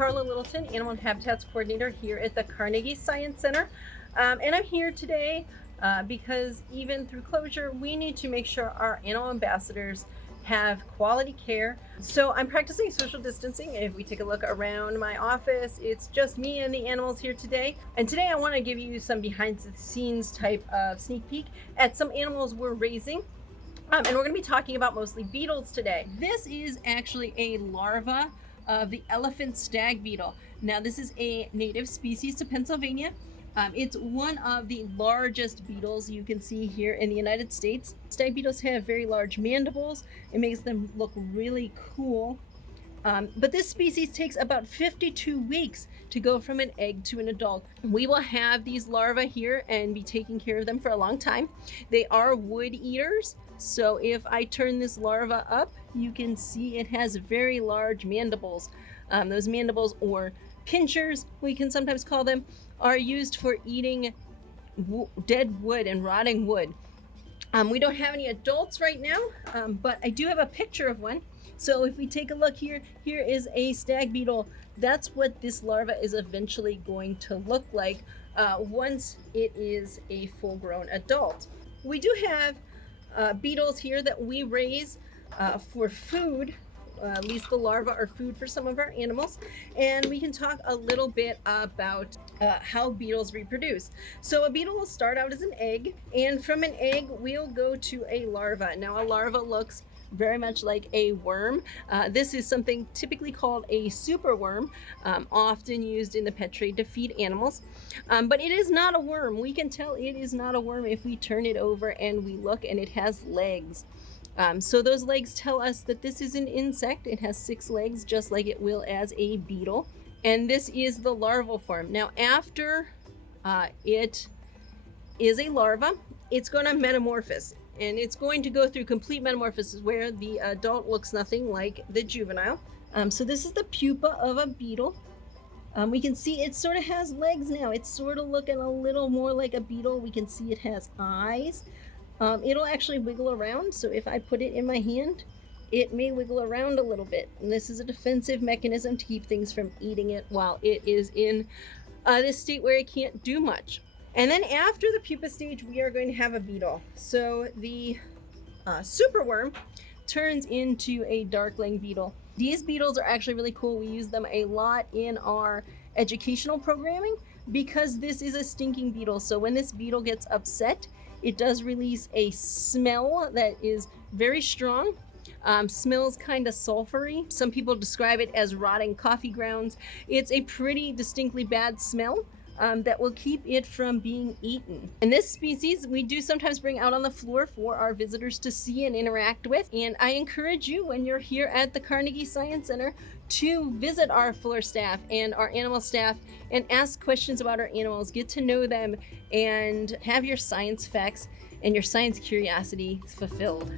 Carla Littleton, Animal and Habitats Coordinator here at the Carnegie Science Center. And I'm here today because even through closure, we need to make sure our animal ambassadors have quality care. So I'm practicing social distancing. If we take a look around my office, it's just me and the animals here today. And today I want to give you some behind the scenes type of sneak peek at some animals we're raising. And we're going to be talking about mostly beetles today. This is actually a larva of the elephant stag beetle. Now, this is a native species to Pennsylvania. It's one of the largest beetles you can see here in the United States. Stag beetles have very large mandibles. It makes them look really cool. But this species takes about 52 weeks to go from an egg to an adult. We will have these larvae here and be taking care of them for a long time. They are wood eaters. So if I turn this larva up, you can see it has very large mandibles. Those mandibles, or pinchers, we can sometimes call them, are used for eating dead wood and rotting wood. We don't have any adults right now, but I do have a picture of one. So if we take a look here, here is a stag beetle. That's what this larva is eventually going to look like once it is a full-grown adult. We do have beetles here that we raise for food. At least the larvae are food for some of our animals. And we can talk a little bit about how beetles reproduce. So a beetle will start out as an egg, and from an egg we'll go to a larva. Now, a larva looks very much like a worm. This is something typically called a superworm, often used in the pet trade to feed animals. But it is not a worm. We can tell it is not a worm if we turn it over and we look, and it has legs. So those legs tell us that this is an insect. It has 6 legs, just like it will as a beetle. And this is the larval form. Now, after it is a larva, it's going to metamorphose. And it's going to go through complete metamorphosis where the adult looks nothing like the juvenile. So this is the pupa of a beetle. We can see it sort of has legs now. It's sort of looking a little more like a beetle. We can see it has eyes. It'll actually wiggle around. So if I put it in my hand, it may wiggle around a little bit. And this is a defensive mechanism to keep things from eating it while it is in this state where it can't do much. And then after the pupa stage, we are going to have a beetle. So the superworm turns into a darkling beetle. These beetles are actually really cool. We use them a lot in our educational programming because this is a stinking beetle. So when this beetle gets upset, it does release a smell that is very strong. Smells kind of sulfury. Some people describe it as rotting coffee grounds. It's a pretty distinctly bad smell. That will keep it from being eaten. And this species we do sometimes bring out on the floor for our visitors to see and interact with. And I encourage you, when you're here at the Carnegie Science Center, to visit our floor staff and our animal staff and ask questions about our animals, get to know them, and have your science facts and your science curiosity fulfilled.